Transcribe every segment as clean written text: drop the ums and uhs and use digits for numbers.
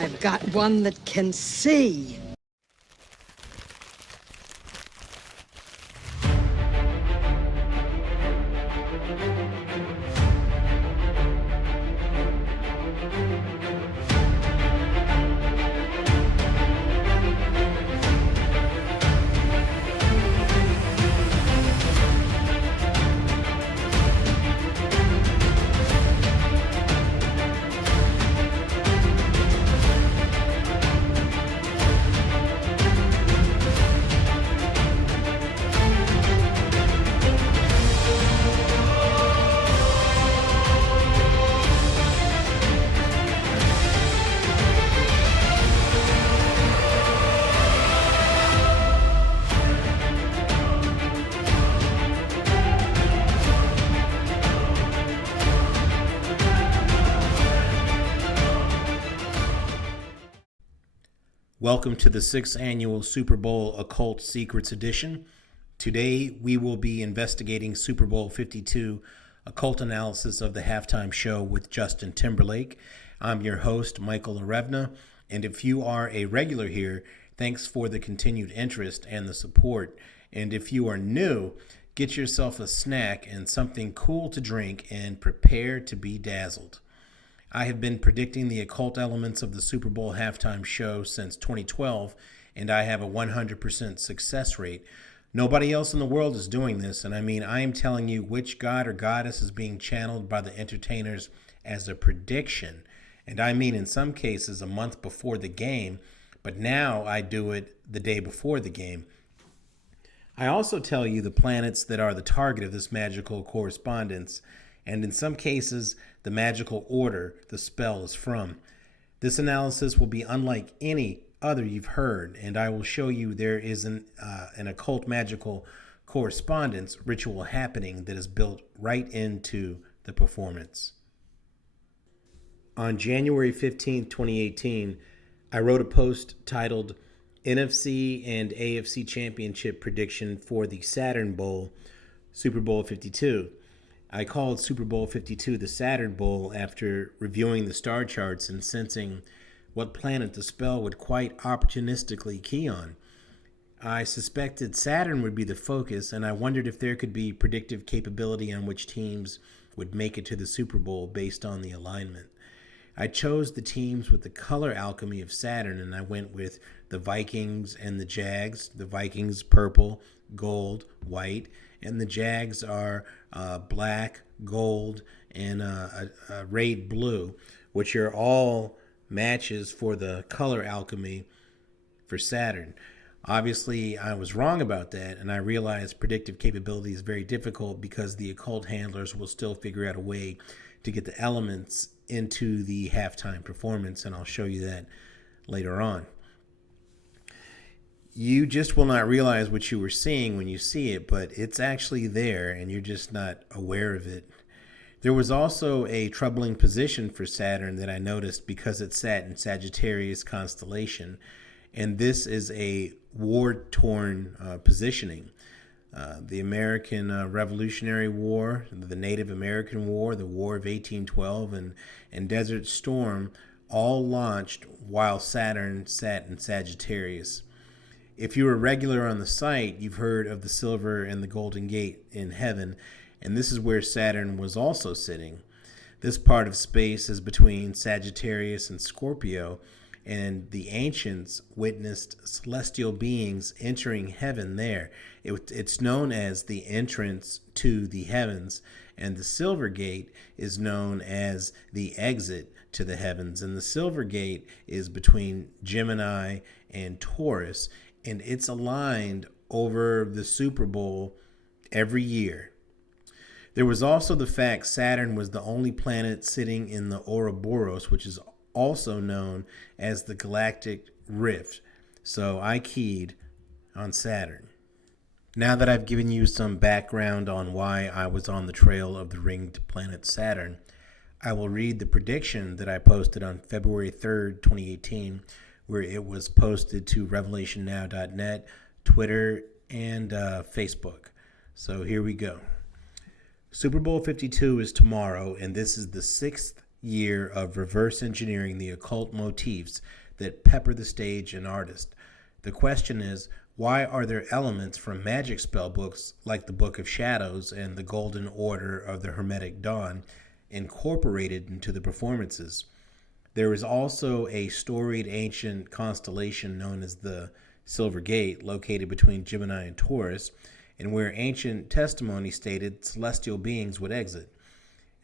I've got one that can see. Welcome to the 6th Annual Super Bowl Occult Secrets Edition. Today we will be investigating Super Bowl 52 occult analysis of the halftime show with Justin Timberlake. I'm your host, Michael Arevna, and if you are a regular here, thanks for the continued interest and the support. And if you are new, get yourself a snack and something cool to drink and prepare to be dazzled. I have been predicting the occult elements of the Super Bowl halftime show since 2012, and I have a 100% success rate. Nobody else in the world is doing this, and I am telling you which god or goddess is being channeled by the entertainers as a prediction. And in some cases a month before the game, but now I do it the day before the game. I also tell you the planets that are the target of this magical correspondence, and in some cases, the magical order the spell is from. This analysis will be unlike any other you've heard, and I will show you there is an occult magical correspondence ritual happening that is built right into the performance. On January 15, 2018, I wrote a post titled NFC and AFC Championship Prediction for the Saturn Bowl, Super Bowl 52. I called Super Bowl 52 the Saturn Bowl after reviewing the star charts and sensing what planet the spell would quite opportunistically key on. I suspected Saturn would be the focus, and I wondered if there could be predictive capability on which teams would make it to the Super Bowl based on the alignment. I chose the teams with the color alchemy of Saturn, and I went with the Vikings and the Jags. The Vikings purple, gold, white, and the Jags are black, gold, and raid blue, which are all matches for the color alchemy for Saturn. Obviously, I was wrong about that, and I realized predictive capability is very difficult because the occult handlers will still figure out a way to get the elements into the halftime performance, and I'll show you that later on. You just will not realize what you were seeing when you see it, but it's actually there and you're just not aware of it. There was also a troubling position for Saturn that I noticed because it sat in Sagittarius constellation, and this is a war-torn positioning. The American Revolutionary War, the Native American War, the War of 1812, and Desert Storm all launched while Saturn sat in Sagittarius. If you're a regular on the site, you've heard of the Silver and the Golden Gate in heaven, and this is where Saturn was also sitting. This part of space is between Sagittarius and Scorpio, and the ancients witnessed celestial beings entering heaven there. It's known as the entrance to the heavens, and the Silver Gate is known as the exit to the heavens. And the Silver Gate is between Gemini and Taurus, and it's aligned over the Super Bowl every year. There was also the fact Saturn was the only planet sitting in the Ouroboros, which is also known as the galactic rift. So I keyed on Saturn. Now that I've given you some background on why I was on the trail of the ringed planet Saturn, I will read the prediction that I posted on February 3rd, 2018, where it was posted to revelationnow.net, Twitter, and Facebook. So here we go. Super Bowl 52 is tomorrow, and this is the 6th year of reverse engineering the occult motifs that pepper the stage and artist. The question is, why are there elements from magic spell books like the Book of Shadows and the Golden Order of the Hermetic Dawn incorporated into the performances? There is also a storied ancient constellation known as the Silver Gate, located between Gemini and Taurus, and where ancient testimony stated celestial beings would exit.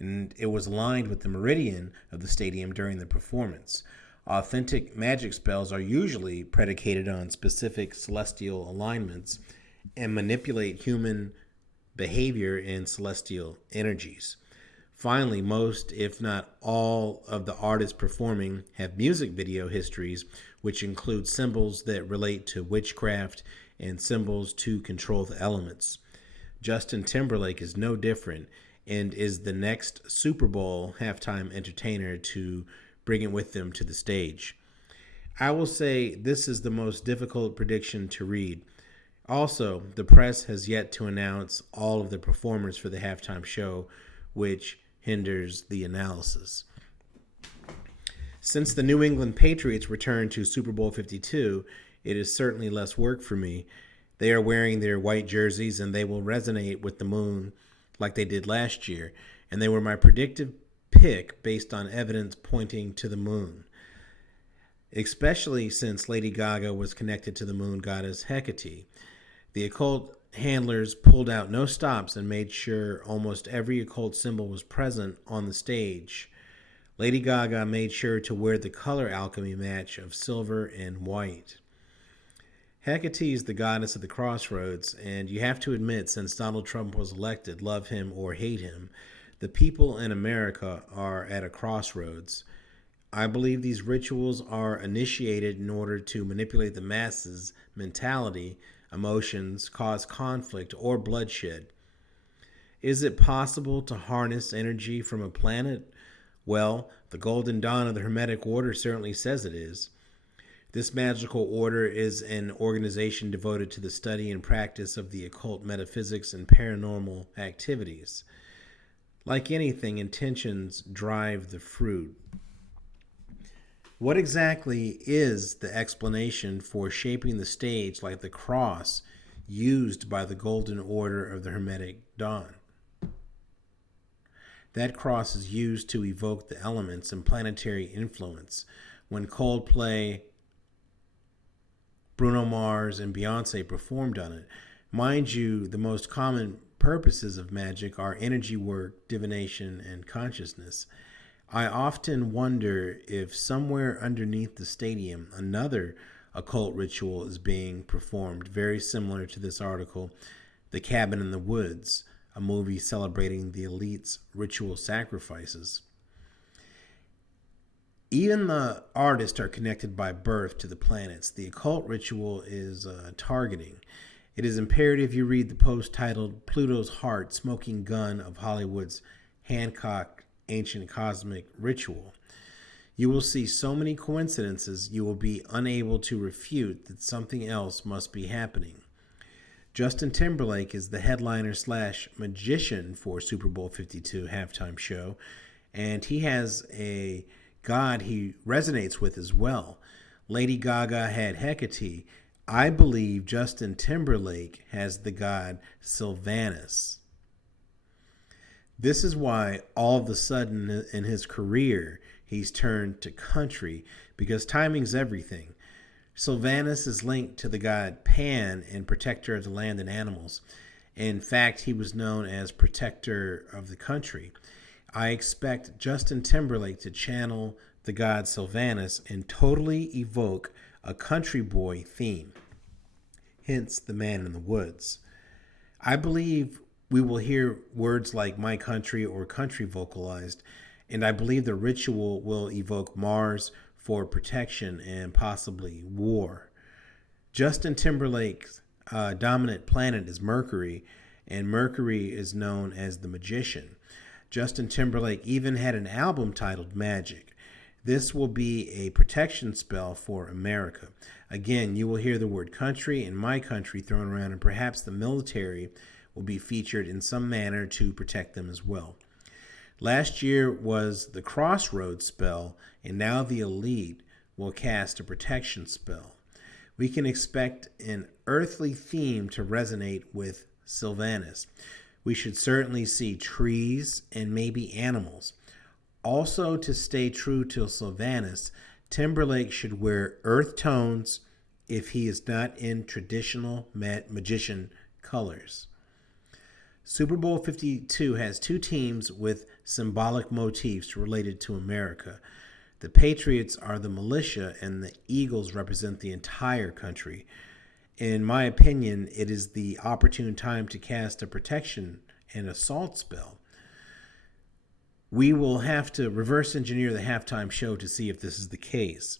And it was aligned with the meridian of the stadium during the performance. Authentic magic spells are usually predicated on specific celestial alignments and manipulate human behavior in celestial energies. Finally, most, if not all, of the artists performing have music video histories, which include symbols that relate to witchcraft and symbols to control the elements. Justin Timberlake is no different and is the next Super Bowl halftime entertainer to bring it with them to the stage. I will say this is the most difficult prediction to read. Also, the press has yet to announce all of the performers for the halftime show, which hinders the analysis. Since the New England Patriots returned to Super Bowl 52, it is certainly less work for me. They are wearing their white jerseys and they will resonate with the moon like they did last year, and they were my predictive pick based on evidence pointing to the moon, especially since Lady Gaga was connected to the moon goddess Hecate. The occult handlers pulled out no stops and made sure almost every occult symbol was present on the stage. Lady Gaga made sure to wear the color alchemy match of silver and white. Hecate is the goddess of the crossroads, and you have to admit, since Donald Trump was elected, love him or hate him, the people in America are at a crossroads. I believe these rituals are initiated in order to manipulate the masses' mentality, emotions, cause conflict, or bloodshed. Is it possible to harness energy from a planet? Well, the Golden Dawn of the Hermetic Order certainly says it is. This magical order is an organization devoted to the study and practice of the occult metaphysics and paranormal activities. Like anything, intentions drive the fruit. What exactly is the explanation for shaping the stage like the cross used by the Golden Order of the Hermetic Dawn? That cross is used to evoke the elements and planetary influence. When Coldplay, Bruno Mars, and Beyonce performed on it, mind you, the most common purposes of magic are energy work, divination, and consciousness. I often wonder if somewhere underneath the stadium another occult ritual is being performed, very similar to this article, The Cabin in the Woods, a movie celebrating the elite's ritual sacrifices. Even the artists are connected by birth to the planets. The occult ritual is targeting. It is imperative you read the post titled Pluto's Heart, Smoking Gun of Hollywood's Hancock Ancient Cosmic Ritual. You will see so many coincidences you will be unable to refute that something else must be happening. Justin Timberlake is the headliner / magician for Super Bowl 52 halftime show, and he has a god he resonates with as well. Lady Gaga had Hecate. I believe Justin Timberlake has the god Sylvanus. This is why all of a sudden in his career he's turned to country, because timing's everything. Sylvanus is linked to the god Pan and protector of the land and animals. In fact, he was known as protector of the country. I expect Justin Timberlake to channel the god Sylvanus and totally evoke a country boy theme, hence the man in the woods. I believe we will hear words like my country or country vocalized, and I believe the ritual will evoke Mars for protection and possibly war. Justin Timberlake's dominant planet is Mercury, and Mercury is known as the magician. Justin Timberlake even had an album titled Magic. This will be a protection spell for America. Again, you will hear the word country and my country thrown around, and perhaps the military will be featured in some manner to protect them as well. Last year was the Crossroads spell, and now the Elite will cast a protection spell. We can expect an earthly theme to resonate with Sylvanus. We should certainly see trees and maybe animals. Also, to stay true to Sylvanus, Timberlake should wear earth tones if he is not in traditional magician colors. Super Bowl 52 has two teams with symbolic motifs related to America. The Patriots are the militia and the Eagles represent the entire country. In my opinion, it is the opportune time to cast a protection and assault spell. We will have to reverse engineer the halftime show to see if this is the case.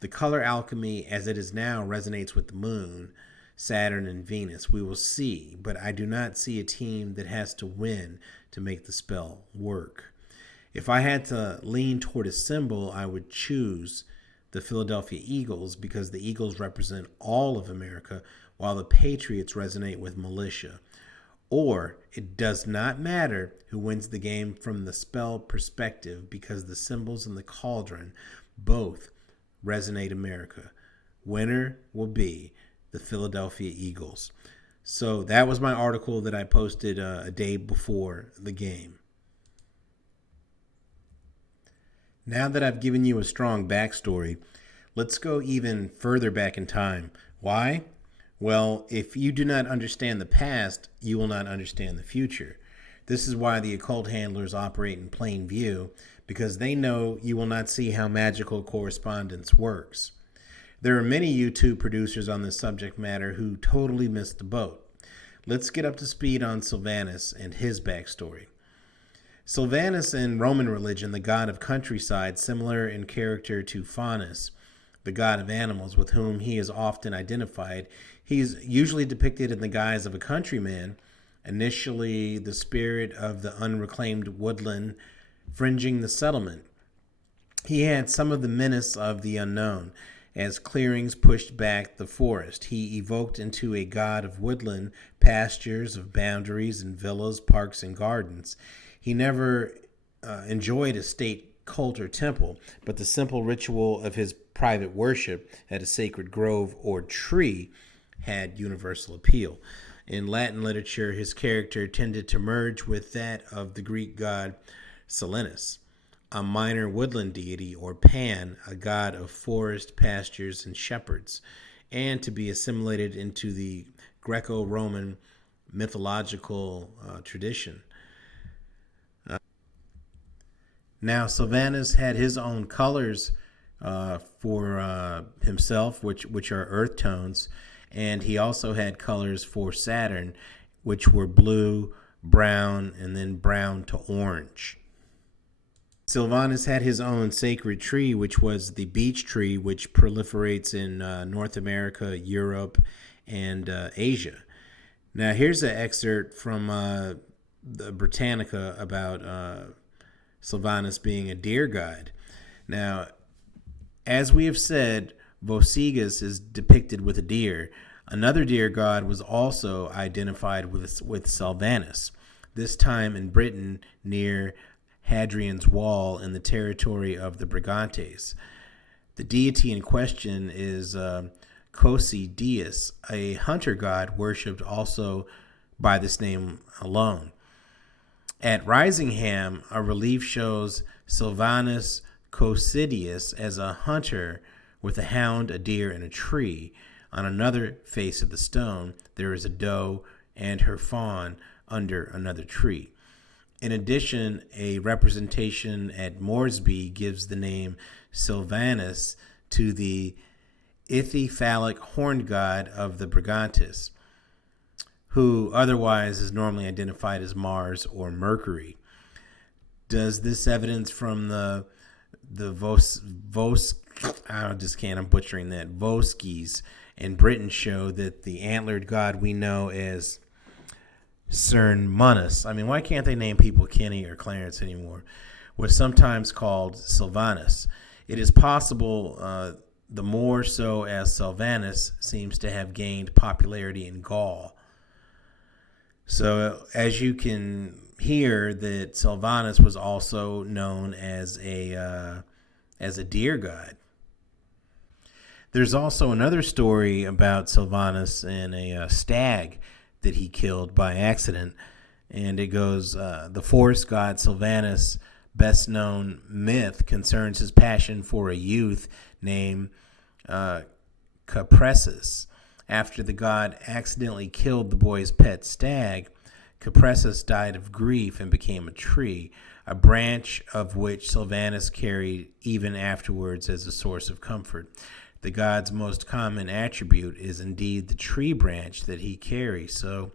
The color alchemy as it is now resonates with the moon, Saturn, and Venus. We will see, but I do not see a team that has to win to make the spell work. If I had to lean toward a symbol, I would choose the Philadelphia Eagles because the Eagles represent all of America while the Patriots resonate with militia. Or it does not matter who wins the game from the spell perspective because the symbols in the cauldron both resonate America. Winner will be the Philadelphia Eagles. So that was my article that I posted a day before the game. Now that I've given you a strong backstory, let's go even further back in time. Why? Well, if you do not understand the past, you will not understand the future. This is why the occult handlers operate in plain view, because they know you will not see how magical correspondence works. There are many YouTube producers on this subject matter who totally missed the boat. Let's get up to speed on Sylvanus and his backstory. Sylvanus in Roman religion, the god of countryside, similar in character to Faunus, the god of animals with whom he is often identified. He's usually depicted in the guise of a countryman, initially the spirit of the unreclaimed woodland fringing the settlement. He had some of the menace of the unknown. As clearings pushed back the forest, he evoked into a god of woodland, pastures, of boundaries, and villas, parks, and gardens. He never enjoyed a state cult or temple, but the simple ritual of his private worship at a sacred grove or tree had universal appeal. In Latin literature, his character tended to merge with that of the Greek god Sylvanus, a minor woodland deity, or Pan, a god of forest, pastures, and shepherds, and to be assimilated into the Greco-Roman mythological tradition. Now, Sylvanus had his own colors for himself, which are earth tones, and he also had colors for Saturn, which were blue, brown, and then brown to orange. Sylvanus had his own sacred tree, which was the beech tree, which proliferates in North America, Europe, and Asia. Now, here's an excerpt from the Britannica about Sylvanus being a deer god. Now, as we have said, Vosigus is depicted with a deer. Another deer god was also identified with Sylvanus, this time in Britain near Hadrian's Wall in the territory of the Brigantes. The deity in question is Cosi Dius, a hunter god worshipped also by this name alone. At Risingham, a relief shows Sylvanus Cosidius as a hunter with a hound, a deer, and a tree. On another face of the stone, there is a doe and her fawn under another tree. In addition, a representation at Moresby gives the name Sylvanus to the ithyphallic horned god of the Brigantes, who otherwise is normally identified as Mars or Mercury. Does this evidence from the Voskis in Britain show that the antlered god we know as Sylvanus, I mean, why can't they name people Kenny or Clarence anymore, was sometimes called Sylvanus? It is possible, the more so as Sylvanus seems to have gained popularity in Gaul. So as you can hear, that Sylvanus was also known as a deer god. There's also another story about Sylvanus and a stag that he killed by accident. And it goes, the forest god Sylvanus' best known myth concerns his passion for a youth named Capressus. After the god accidentally killed the boy's pet stag, Capressus died of grief and became a tree, a branch of which Sylvanus carried even afterwards as a source of comfort. The god's most common attribute is indeed the tree branch that he carries. So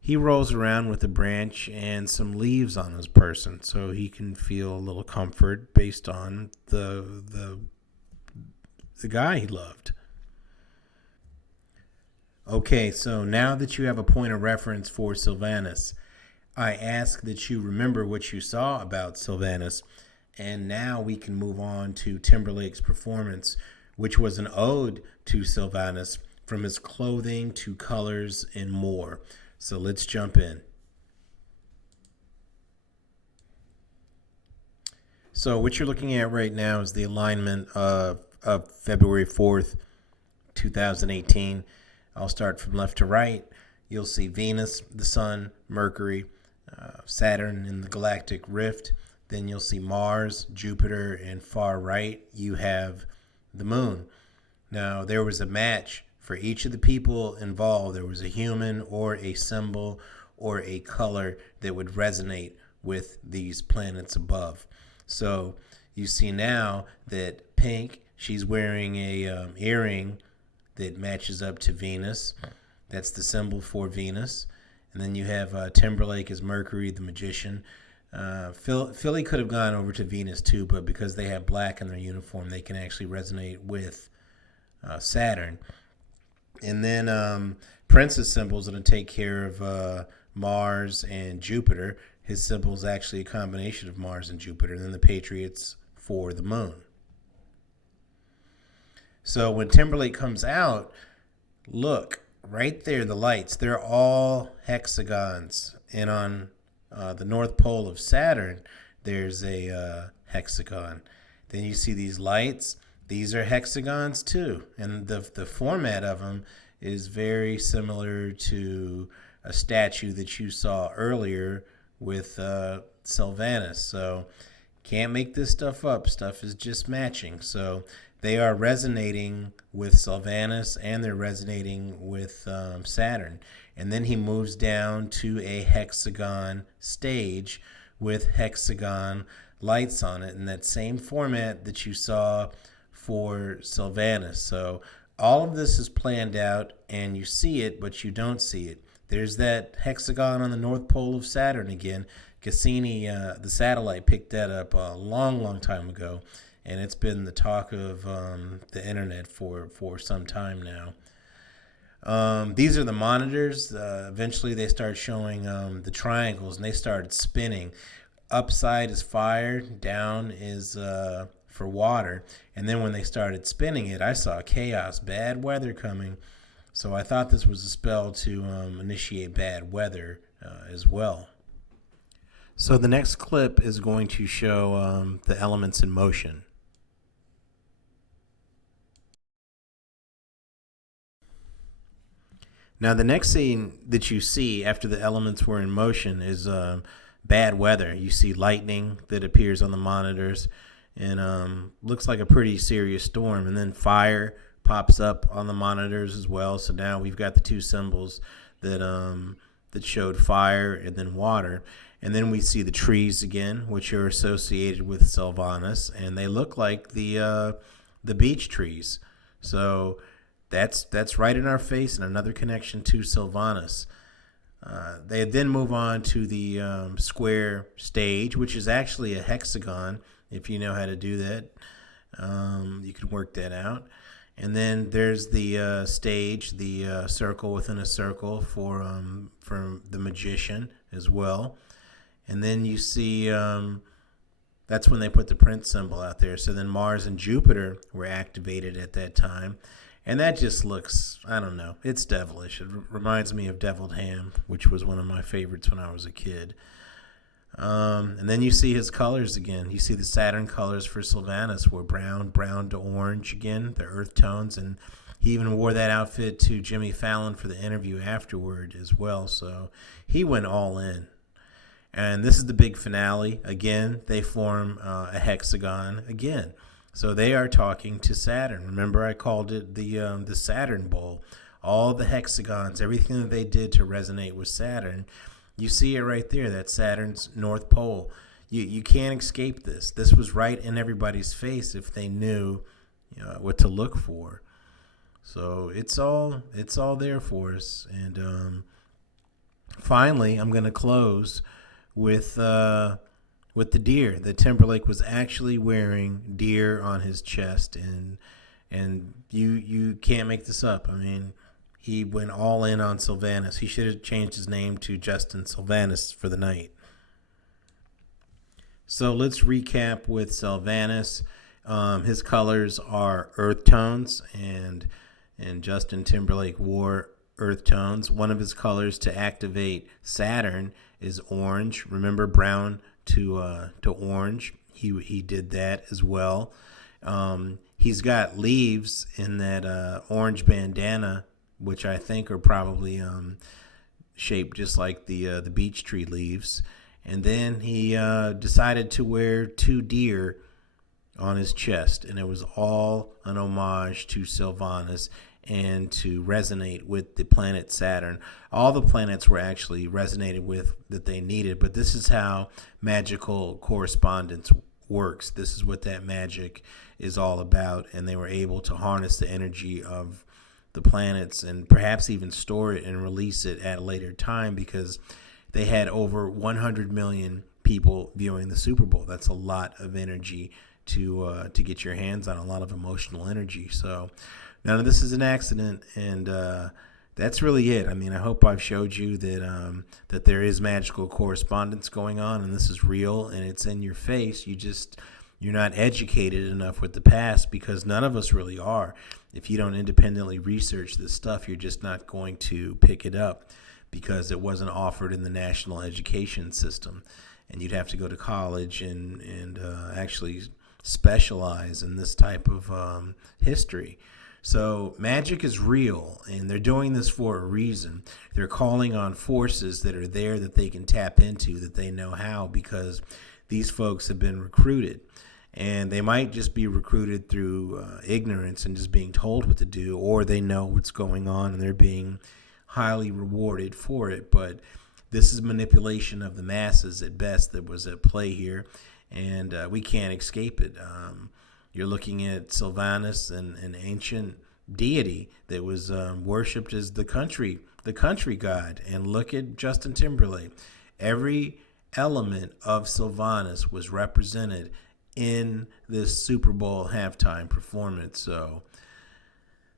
he rolls around with a branch and some leaves on his person so he can feel a little comfort based on the guy he loved. Okay, so now that you have a point of reference for Sylvanus, I ask that you remember what you saw about Sylvanus, and now we can move on to Timberlake's performance, which was an ode to Sylvanus, from his clothing to colors and more. So let's jump in. So what you're looking at right now is the alignment of February 4th, 2018. I'll start from left to right. You'll see Venus, the Sun, Mercury, Saturn in the galactic rift. Then you'll see Mars, Jupiter, and far right you have the Moon. Now, there was a match for each of the people involved. There was a human or a symbol or a color that would resonate with these planets above. So you see now that Pink, she's wearing a earring that matches up to Venus. That's the symbol for Venus. And then you have Timberlake as Mercury, the magician. Philly could have gone over to Venus too, but because they have black in their uniform, they can actually resonate with Saturn. And then Prince's symbol is going to take care of Mars and Jupiter. His symbol is actually a combination of Mars and Jupiter. And then the Patriots for the Moon. So when Timberlake comes out, look, right there, the lights, they're all hexagons. And on the North Pole of Saturn, there's a hexagon. Then you see these lights. These are hexagons too. And the format of them is very similar to a statue that you saw earlier with Sylvanus. So can't make this stuff up. Stuff is just matching. So they are resonating with Sylvanus and they're resonating with Saturn. And then he moves down to a hexagon stage with hexagon lights on it in that same format that you saw for Sylvanus. So all of this is planned out and you see it, but you don't see it. There's that hexagon on the North Pole of Saturn again. Cassini, the satellite, picked that up a long, long time ago. And it's been the talk of the internet for some time now. These are the monitors. Eventually they start showing the triangles, and they started spinning. Upside is fire, down is for water. And then when they started spinning it, I saw chaos, bad weather coming. So I thought this was a spell to initiate bad weather as well. So the next clip is going to show the elements in motion. Now, the next scene that you see after the elements were in motion is bad weather. You see lightning that appears on the monitors and looks like a pretty serious storm. And then fire pops up on the monitors as well. So now we've got the two symbols that showed fire and then water. And then we see the trees again, which are associated with Sylvanus, and they look like the beech trees. So that's right in our face, and another connection to Sylvanus. They then move on to the square stage, which is actually a hexagon. If you know how to do that, you can work that out. And then there's the stage, the circle within a circle for the magician as well. And then you see that's when they put the Prince symbol out there. So then Mars and Jupiter were activated at that time. And that just looks, I don't know, it's devilish. It reminds me of deviled ham, which was one of my favorites when I was a kid. And then you see his colors again. You see the Saturn colors for Sylvanus were brown to orange again, the earth tones. And he even wore that outfit to Jimmy Fallon for the interview afterward as well. So he went all in. And this is the big finale. Again, they form a hexagon again. So they are talking to Saturn. Remember, I called it the Saturn Bowl. All the hexagons, everything that they did to resonate with Saturn. You see it right there. That's Saturn's North Pole. You can't escape this. This was right in everybody's face if they knew, what to look for. So it's all there for us. And finally, I'm going to close with the deer. That Timberlake was actually wearing deer on his chest, and you can't make this up. I mean, he went all in on Sylvanus. He should have changed his name to Justin Sylvanus for the night. So let's recap with Sylvanus. His colors are earth tones, and Justin Timberlake wore earth tones. One of his colors to activate Saturn is orange. Remember, brown to orange. He did that as well. He's got leaves in that orange bandana, which I think are probably shaped just like the beech tree leaves. And then he decided to wear 2 deer on his chest, and it was all an homage to Sylvanus and to resonate with the planet Saturn. All the planets were actually resonated with that they needed, but this is how magical correspondence works. This is what that magic is all about, and they were able to harness the energy of the planets and perhaps even store it and release it at a later time, because they had over 100 million people viewing the Super Bowl. That's a lot of energy to get your hands on, a lot of emotional energy. So none of this is an accident, and that's really it. I mean, I hope I've showed you that that there is magical correspondence going on, and this is real, and it's in your face. You're not educated enough with the past, because none of us really are. If you don't independently research this stuff, you're just not going to pick it up, because it wasn't offered in the national education system, and you'd have to go to college and actually specialize in this type of history. So magic is real, and they're doing this for a reason. They're calling on forces that are there that they can tap into, that they know how, because these folks have been recruited. And they might just be recruited through ignorance and just being told what to do, or they know what's going on and they're being highly rewarded for it. But this is manipulation of the masses at best that was at play here, and we can't escape it. You're looking at Sylvanus, an ancient deity that was worshipped as the country god. And look at Justin Timberlake. Every element of Sylvanus was represented in this Super Bowl halftime performance. So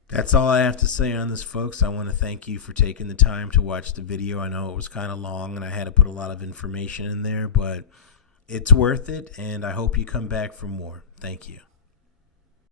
that's all I have to say on this, folks. I want to thank you for taking the time to watch the video. I know it was kind of long and I had to put a lot of information in there, but it's worth it, and I hope you come back for more. Thank you.